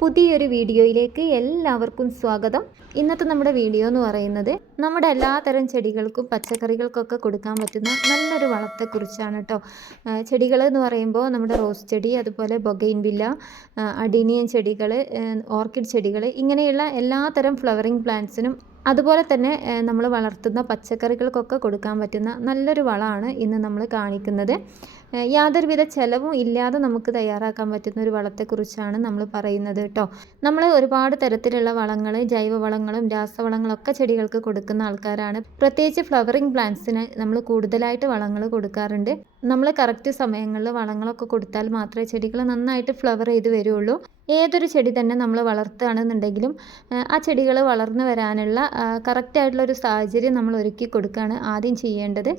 പുതിയൊരു വീഡിയോയിലേക്ക് എല്ലാവർക്കും സ്വാഗതം. ഇന്നത്തെ നമ്മുടെ വീഡിയോ എന്ന് പറയുന്നത് നമ്മുടെ എല്ലാതരം ചെടികൾക്കും പച്ചക്കറികൾക്കൊക്കെ കൊടുക്കാൻ പറ്റുന്ന നല്ലൊരു വളത്തെക്കുറിച്ചാണ് കേട്ടോ ചെടികൾ എന്ന് പറയുമ്പോൾ നമ്മുടെ റോസ് ചെടി അതുപോലെ ബൊഗൈൻവില്ല അഡീനിയൻ ചെടികൾ ഓർക്കിഡ് ചെടികൾ ഇങ്ങനെയുള്ള എല്ലാതരം ഫ്ലവറിങ് പ്ലാന്റ്സിനും അതുപോലെ തന്നെ നമ്മൾ വളർത്തുന്ന പച്ചക്കറികൾക്കൊക്കെ കൊടുക്കാൻ പറ്റുന്ന നല്ലൊരു വളമാണ് ഇന്ന് നമ്മൾ കാണിക്കുന്നത്. യാതൊരുവിധ ചിലവും ഇല്ലാതെ നമുക്ക് തയ്യാറാക്കാൻ പറ്റുന്ന ഒരു വളത്തെക്കുറിച്ചാണ് നമ്മൾ പറയുന്നത് കേട്ടോ നമ്മൾ ഒരുപാട് തരത്തിലുള്ള വളങ്ങൾ ജൈവവളങ്ങളും രാസവളങ്ങളൊക്കെ ചെടികൾക്ക് കൊടുക്കുന്ന ആൾക്കാരാണ്. പ്രത്യേകിച്ച് ഫ്ലവറിങ് പ്ലാന്റ്സിന് നമ്മൾ കൂടുതലായിട്ട് വളങ്ങൾ കൊടുക്കാറുണ്ട്. നമ്മൾ കറക്റ്റ് സമയങ്ങളിൽ വളങ്ങളൊക്കെ കൊടുത്താൽ മാത്രമേ ചെടികൾ നന്നായിട്ട് ഫ്ലവർ ചെയ്ത് വരുള്ളൂ. ഏതൊരു ചെടി തന്നെ നമ്മൾ വളർത്തുകയാണെന്നുണ്ടെങ്കിലും ആ ചെടികൾ വളർന്നു വരാനുള്ള കറക്റ്റായിട്ടുള്ളൊരു സാഹചര്യം നമ്മൾ ഒരുക്കി കൊടുക്കുകയാണ് ആദ്യം ചെയ്യേണ്ടത്.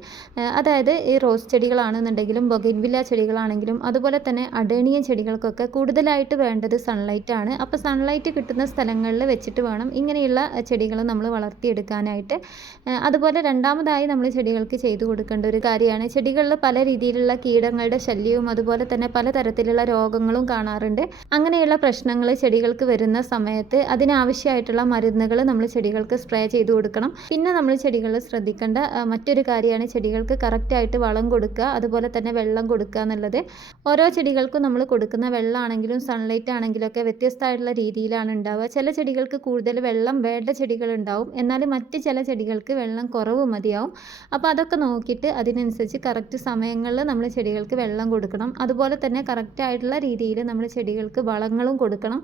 അതായത് ഈ റോസ് ചെടികളാണെന്നുണ്ടെങ്കിലും ബൊഗൻവില്ല ചെടികളാണെങ്കിലും അതുപോലെ തന്നെ അഡേണിയൻ ചെടികൾക്കൊക്കെ കൂടുതലായിട്ട് വേണ്ടത് സൺലൈറ്റ് ആണ്. അപ്പോൾ സൺലൈറ്റ് കിട്ടുന്ന സ്ഥലങ്ങളിൽ വെച്ചിട്ട് വേണം ഇങ്ങനെയുള്ള ചെടികൾ നമ്മൾ വളർത്തിയെടുക്കാനായിട്ട്. അതുപോലെ രണ്ടാമതായി നമ്മൾ ചെടികൾക്ക് ചെയ്തു കൊടുക്കേണ്ട ഒരു കാര്യമാണ് ചെടികളിൽ പല രീതിയിലുള്ള കീടങ്ങളുടെ ശല്യവും അതുപോലെ തന്നെ പലതരത്തിലുള്ള രോഗങ്ങളും കാണാറുണ്ട്. അങ്ങനെയുള്ള പ്രശ്നങ്ങൾ ചെടികൾക്ക് വരുന്ന സമയത്ത് അതിനാവശ്യമായിട്ടുള്ള മരുന്നുകൾ നമ്മൾ ചെടികൾക്ക് സ്പ്രേ ചെയ്ത് കൊടുക്കണം. പിന്നെ നമ്മൾ ചെടികൾ ശ്രദ്ധിക്കേണ്ട മറ്റൊരു കാര്യമാണ് ചെടികൾക്ക് കറക്റ്റായിട്ട് വളം കൊടുക്കുക അതുപോലെ തന്നെ വെള്ളം കൊടുക്കുക എന്നുള്ളത്. ഓരോ ചെടികൾക്കും നമ്മൾ കൊടുക്കുന്ന വെള്ളമാണെങ്കിലും സൺലൈറ്റ് ആണെങ്കിലും ഒക്കെ വ്യത്യസ്തമായിട്ടുള്ള രീതിയിലാണ് ഉണ്ടാവുക. ചില ചെടികൾക്ക് കൂടുതൽ വെള്ളം വേണ്ട ചെടികൾ ഉണ്ടാവും. എന്നാൽ മറ്റ് ചില ചെടികൾക്ക് വെള്ളം കുറവ് മതിയാവും. അപ്പോൾ അതൊക്കെ നോക്കിയിട്ട് അതിനനുസരിച്ച് കറക്റ്റ് സമയങ്ങളിൽ നമ്മൾ ചെടികൾക്ക് വെള്ളം കൊടുക്കണം. അതുപോലെ തന്നെ കറക്റ്റായിട്ടുള്ള രീതിയിൽ നമ്മൾ ചെടികൾക്ക് വളങ്ങളും കൊടുക്കണം.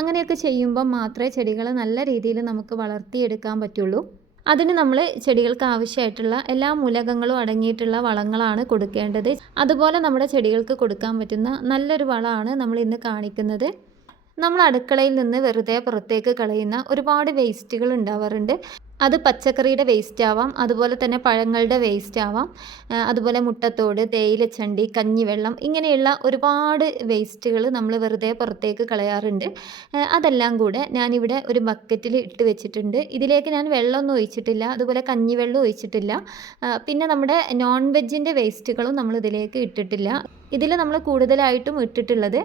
അങ്ങനെയൊക്കെ ചെയ്യുമ്പോൾ മാത്രമേ ചെടികൾ നല്ല രീതിയിൽ നമുക്ക് വളർത്തിയെടുക്കാൻ പറ്റുള്ളൂ. അതിന് നമ്മൾ ചെടികൾക്ക് ആവശ്യമായിട്ടുള്ള എല്ലാ മൂലകങ്ങളും അടങ്ങിയിട്ടുള്ള വളങ്ങളാണ് കൊടുക്കേണ്ടത്. അതുപോലെ നമ്മുടെ ചെടികൾക്ക് കൊടുക്കാൻ പറ്റുന്ന നല്ലൊരു വളമാണ് നമ്മൾ ഇന്ന് കാണിക്കുന്നത്. നമ്മൾ അടുക്കളയിൽ നിന്ന് വെറുതെ പുറത്തേക്ക് കളയുന്ന ഒരുപാട് വേസ്റ്റുകൾ ഉണ്ടാവാറുണ്ട്. അത് പച്ചക്കറിയുടെ വേസ്റ്റ് ആവാം അതുപോലെ തന്നെ പഴങ്ങളുടെ വേസ്റ്റ് ആവാം അതുപോലെ മുട്ടത്തോട് തേയിലച്ചണ്ടി കഞ്ഞിവെള്ളം ഇങ്ങനെയുള്ള ഒരുപാട് വേസ്റ്റുകൾ നമ്മൾ വെറുതെ പുറത്തേക്ക് കളയാറുണ്ട്. അതെല്ലാം കൂടെ ഞാനിവിടെ ഒരു ബക്കറ്റിൽ ഇട്ട് വെച്ചിട്ടുണ്ട്. ഇതിലേക്ക് ഞാൻ വെള്ളമൊന്നും ഒഴിച്ചിട്ടില്ല അതുപോലെ കഞ്ഞിവെള്ളം ഒഴിച്ചിട്ടില്ല. പിന്നെ നമ്മുടെ നോൺ വെജിന്റെ വേസ്റ്റുകളും നമ്മൾ ഇതിലേക്ക് ഇട്ടിട്ടില്ല. ഇതിൽ നമ്മൾ കൂടുതലായിട്ടും ഇട്ടിട്ടുള്ളത്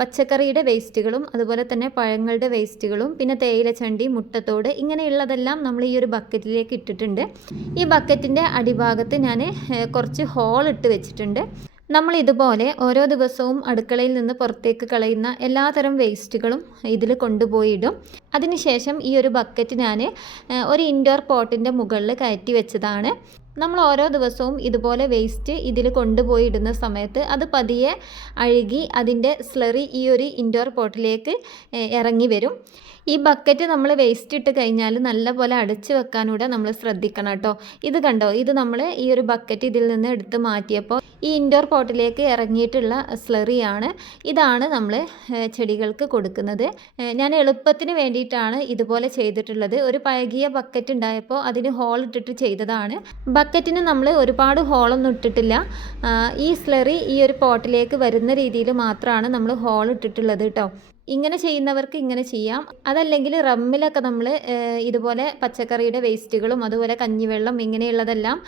പച്ചക്കറിയുടെ വേസ്റ്റുകളും അതുപോലെ തന്നെ പഴങ്ങളുടെ വേസ്റ്റുകളും പിന്നെ തേയിലച്ചണ്ടി മുട്ടത്തോട് ഇങ്ങനെയുള്ളതെല്ലാം നമ്മൾ ഈ ഒരു ബക്കറ്റിലേക്ക് ഇട്ടിട്ടുണ്ട്. ഈ ബക്കറ്റിന്റെ അടിഭാഗത്ത് ഞാൻ കുറച്ച് ഹോൾ ഇട്ട് വെച്ചിട്ടുണ്ട്. നമ്മൾ ഇതുപോലെ ഓരോ ദിവസവും അടുക്കളയിൽ നിന്ന് പുറത്തേക്ക് കളയുന്ന എല്ലാതരം വേസ്റ്റുകളും ഇതിൽ കൊണ്ടുപോയിടും അതിനുശേഷം ഈ ഒരു ബക്കറ്റ് ഞാൻ ഒരു ഇൻഡോർ പോട്ടിന്റെ മുകളിൽ കയറ്റി വെച്ചതാണ്. നമ്മൾ ഓരോ ദിവസവും ഇതുപോലെ വേസ്റ്റ് ഇതിൽ കൊണ്ടുപോയി ഇടുന്ന സമയത്ത് അത് പതിയെ അഴുകി അതിന്റെ സ്ലറി ഈ ഒരു ഇൻഡോർ പോട്ടിലേക്ക് ഇറങ്ങി വരും. ഈ ബക്കറ്റ് നമ്മൾ വേസ്റ്റ് ഇട്ട് കഴിഞ്ഞാൽ നല്ലപോലെ അടച്ചു വെക്കാനൂടെ നമ്മൾ ശ്രദ്ധിക്കണം കേട്ടോ. ഇത് കണ്ടോ? ഇത് നമ്മൾ ഈ ഒരു ബക്കറ്റ് ഇതിൽ നിന്ന് എടുത്ത് മാറ്റിയപ്പോൾ ഈ ഇൻഡോർ പോട്ടിലേക്ക് ഇറങ്ങിയിട്ടുള്ള സ്ലറിയാണ് ഇതാണ് നമ്മൾ ചെടികൾക്ക് കൊടുക്കുന്നത്. ഞാൻ എളുപ്പത്തിന് വേണ്ടിയിട്ടാണ് ഇതുപോലെ ചെയ്തിട്ടുള്ളത്. ഒരു പഴകിയ ബക്കറ്റ് ഉണ്ടായപ്പോൾ അതിന് ഹോൾ ഇട്ടിട്ട് ചെയ്തതാണ്. ബക്കറ്റിന് നമ്മൾ ഒരുപാട് ഹോളൊന്നും ഇട്ടിട്ടില്ല. ഈ സ്ലറി ഈ ഒരു പോട്ടിലേക്ക് വരുന്ന രീതിയിൽ മാത്രമാണ് നമ്മൾ ഹോൾ ഇട്ടിട്ടുള്ളത് കേട്ടോ. ഇങ്ങനെ ചെയ്യുന്നവർക്ക് ഇങ്ങനെ ചെയ്യാം. അതല്ലെങ്കിൽ റമ്മിലൊക്കെ നമ്മൾ ഇതുപോലെ പച്ചക്കറിയുടെ വേസ്റ്റുകളും അതുപോലെ കഞ്ഞിവെള്ളം ഇങ്ങനെയുള്ളതെല്ലാം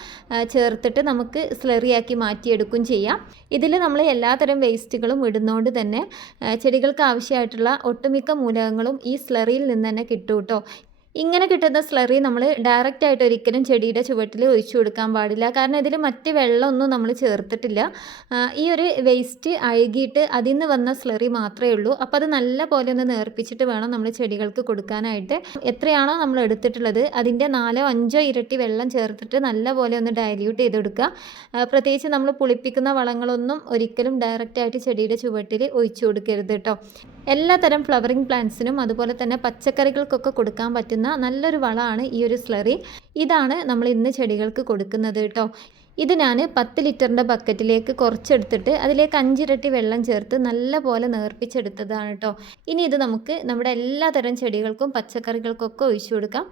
ചേർത്തിട്ട് നമുക്ക് സ്ലറിയാക്കി മാറ്റിയെടുക്കും ചെയ്യാം. ഇതിൽ നമ്മൾ എല്ലാതരം വേസ്റ്റുകളും ഇടുന്നതുകൊണ്ട് തന്നെ ചെടികൾക്ക് ആവശ്യമായിട്ടുള്ള ഒട്ടുമിക്ക മൂലകങ്ങളും ഈ സ്ലറിയിൽ നിന്ന് തന്നെ കിട്ടും കേട്ടോ ഇങ്ങനെ കിട്ടുന്ന സ്ലറി നമ്മൾ ഡയറക്റ്റ് ആയിട്ട് ഒരിക്കലും ചെടിയുടെ ചുവട്ടിൽ ഒഴിച്ചു കൊടുക്കാൻ പാടില്ല. കാരണം ഇതിൽ മറ്റ് വെള്ളമൊന്നും നമ്മൾ ചേർത്തിട്ടില്ല. ഈ ഒരു വേസ്റ്റ് അഴുകിയിട്ട് അതിൽ നിന്ന് വന്ന സ്ലറി മാത്രമേ ഉള്ളൂ. അപ്പോൾ അത് നല്ല പോലെ ഒന്ന് നേർപ്പിച്ചിട്ട് വേണം നമ്മൾ ചെടികൾക്ക് കൊടുക്കാനായിട്ട്. എത്രയാണോ നമ്മൾ എടുത്തിട്ടുള്ളത് അതിന്റെ നാലോ അഞ്ചോ ഇരട്ടി വെള്ളം ചേർത്തിട്ട് നല്ല പോലെ ഒന്ന് ഡയല്യൂട്ട് ചെയ്ത് കൊടുക്കുക. പ്രത്യേകിച്ച് നമ്മൾ പുളിപ്പിക്കുന്ന വളങ്ങളൊന്നും ഒരിക്കലും ഡയറക്റ്റ് ആയിട്ട് ചെടിയുടെ ചുവട്ടിൽ ഒഴിച്ചു കൊടുക്കരുത് കേട്ടോ എല്ലാത്തരം ഫ്ലവറിങ് പ്ലാന്റ്സിനും അതുപോലെ തന്നെ പച്ചക്കറികൾക്കൊക്കെ കൊടുക്കാൻ പറ്റുന്ന നല്ലൊരു വളമാണ് ഈ ഒരു സ്ലറി ഇതാണ് നമ്മൾ ഇന്ന് ചെടികൾക്ക് കൊടുക്കുന്നത് കേട്ടോ. ഇത് ഞാൻ പത്ത് ലിറ്ററിന്റെ ബക്കറ്റിലേക്ക് കുറച്ചെടുത്തിട്ട് അതിലേക്ക് അഞ്ചിരട്ടി വെള്ളം ചേർത്ത് നല്ല പോലെ നേർപ്പിച്ചെടുത്തതാണ് കേട്ടോ ഇനി ഇത് നമുക്ക് നമ്മുടെ എല്ലാ തരം ചെടികൾക്കും പച്ചക്കറികൾക്കൊക്കെ ഒഴിച്ചു കൊടുക്കാം.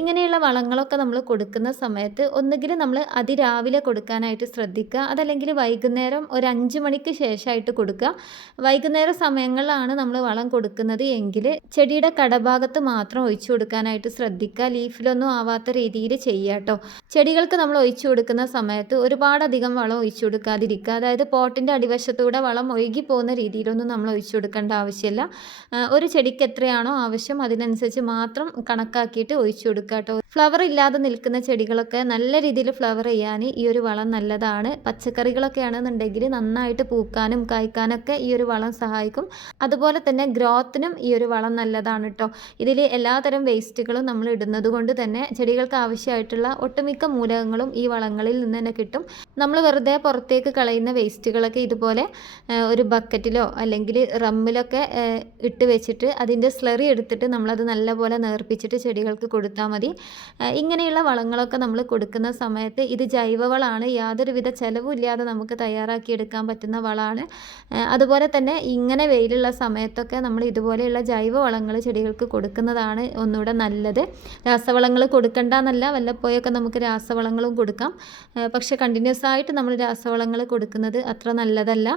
ഇങ്ങനെയുള്ള വളങ്ങളൊക്കെ നമ്മൾ കൊടുക്കുന്ന സമയത്ത് ഒന്നുകിൽ നമ്മൾ അതിരാവിലെ കൊടുക്കാനായിട്ട് ശ്രദ്ധിക്കുക അതല്ലെങ്കിൽ വൈകുന്നേരം ഒരു അഞ്ച് മണിക്ക് ശേഷമായിട്ട് കൊടുക്കുക. വൈകുന്നേര സമയങ്ങളിലാണ് നമ്മൾ വളം കൊടുക്കുന്നത് എങ്കിൽ ചെടിയുടെ കടഭാഗത്ത് മാത്രം ഒഴിച്ചു കൊടുക്കാനായിട്ട് ശ്രദ്ധിക്കുക. ലീഫിലൊന്നും ആവാത്ത രീതിയിൽ ചെയ്യാം കേട്ടോ ചെടികൾക്ക് നമ്മൾ ഒഴിച്ചു കൊടുക്കുന്ന സമയത്ത് ഒരുപാടധികം വളം ഒഴിച്ചു കൊടുക്കാതിരിക്കുക. അതായത് പോട്ടിന്റെ അടിവശത്തൂടെ വളം ഒഴുകി പോകുന്ന രീതിയിലൊന്നും നമ്മൾ ഒഴിച്ചു കൊടുക്കേണ്ട ആവശ്യമില്ല. ഒരു ചെടിക്ക് എത്രയാണോ ആവശ്യം അതിനനുസരിച്ച് മാത്രം കണക്കാക്കിയിട്ട് ഒഴിച്ചു കൊടുക്കുക കേട്ടോ. ഫ്ലവർ ഇല്ലാതെ നിൽക്കുന്ന ചെടികളൊക്കെ നല്ല രീതിയിൽ ഫ്ലവർ ചെയ്യാൻ ഈ ഒരു വളം നല്ലതാണ്. പച്ചക്കറികളൊക്കെ ആണെന്നുണ്ടെങ്കിൽ നന്നായിട്ട് പൂക്കാനും കായ്ക്കാനൊക്കെ ഈ ഒരു വളം സഹായിക്കും. അതുപോലെ തന്നെ ഗ്രോത്തിനും ഈ ഒരു വളം നല്ലതാണ് കേട്ടോ. ഇതിൽ എല്ലാതരം വേസ്റ്റുകളും നമ്മൾ ഇടുന്നത് കൊണ്ട് തന്നെ ചെടികൾക്ക് ആവശ്യമായിട്ടുള്ള ഒട്ടുമിക്ക മൂലകങ്ങളും ഈ വളങ്ങളിൽ നിന്ന് തന്നെ കിട്ടും. നമ്മൾ വെറുതെ പുറത്തേക്ക് കളയുന്ന വേസ്റ്റുകളൊക്കെ ഇതുപോലെ ഒരു ബക്കറ്റിലോ അല്ലെങ്കിൽ റമ്മിലൊക്കെ ഇട്ട് വെച്ചിട്ട് അതിന്റെ സ്ലറി എടുത്തിട്ട് നമ്മളത് നല്ലപോലെ നേർപ്പിച്ചിട്ട് ചെടികൾക്ക് കൊടുത്താൽ മതി. ഇങ്ങനെയുള്ള വളങ്ങളൊക്കെ നമ്മൾ കൊടുക്കുന്ന സമയത്ത് ഇത് ജൈവവളമാണ് യാതൊരുവിധ ചെലവും ഇല്ലാതെ നമുക്ക് തയ്യാറാക്കിയെടുക്കാൻ പറ്റുന്ന വളമാണ് അതുപോലെ തന്നെ ഇങ്ങനെ വെയിലുള്ള സമയത്തൊക്കെ നമ്മൾ ഇതുപോലെയുള്ള ജൈവ വളങ്ങൾ ചെടികൾക്ക് കൊടുക്കുന്നതാണ് ഒന്നുകൂടെ നല്ലത്. രാസവളങ്ങൾ കൊടുക്കണ്ട എന്നല്ല വല്ലപ്പോഴൊക്കെ നമുക്ക് രാസവളങ്ങളും കൊടുക്കാം. പക്ഷെ കണ്ടിന്യൂസ് ആയിട്ട് നമ്മൾ രാസവളങ്ങൾ കൊടുക്കുന്നത് അത്ര നല്ലതല്ല.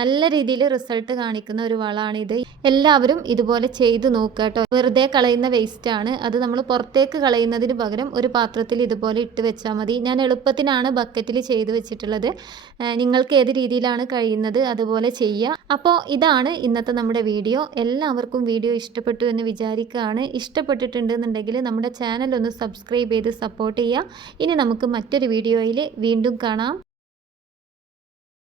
നല്ല രീതിയിൽ റിസൾട്ട് കാണിക്കുന്ന ഒരു വളമാണിത്. എല്ലാവരും ഇതുപോലെ ചെയ്ത് നോക്കുക കേട്ടോ. വെറുതെ കളയുന്ന വേസ്റ്റ് ആണ്. അത് നമ്മൾ പുറത്തേക്ക് കളയുന്നതിന് പകരം ഒരു പാത്രത്തിൽ ഇതുപോലെ ഇട്ട് വെച്ചാൽ മതി. ഞാൻ എളുപ്പത്തിനാണ് ബക്കറ്റിൽ ചെയ്ത് വെച്ചിട്ടുള്ളത്. നിങ്ങൾക്ക് ഏത് രീതിയിലാണ് കഴിയുന്നത് അതുപോലെ ചെയ്യുക അപ്പോൾ ഇതാണ് ഇന്നത്തെ നമ്മുടെ വീഡിയോ. എല്ലാവർക്കും വീഡിയോ ഇഷ്ടപ്പെട്ടു എന്ന് വിചാരിക്കുകയാണ്. ഇഷ്ടപ്പെട്ടിട്ടുണ്ടെന്നുണ്ടെങ്കിൽ നമ്മുടെ ചാനൽ ഒന്ന് സബ്സ്ക്രൈബ് ചെയ്ത് സപ്പോർട്ട് ചെയ്യുക. ഇനി നമുക്ക് മറ്റൊരു വീഡിയോയിൽ വീണ്ടും കാണാം.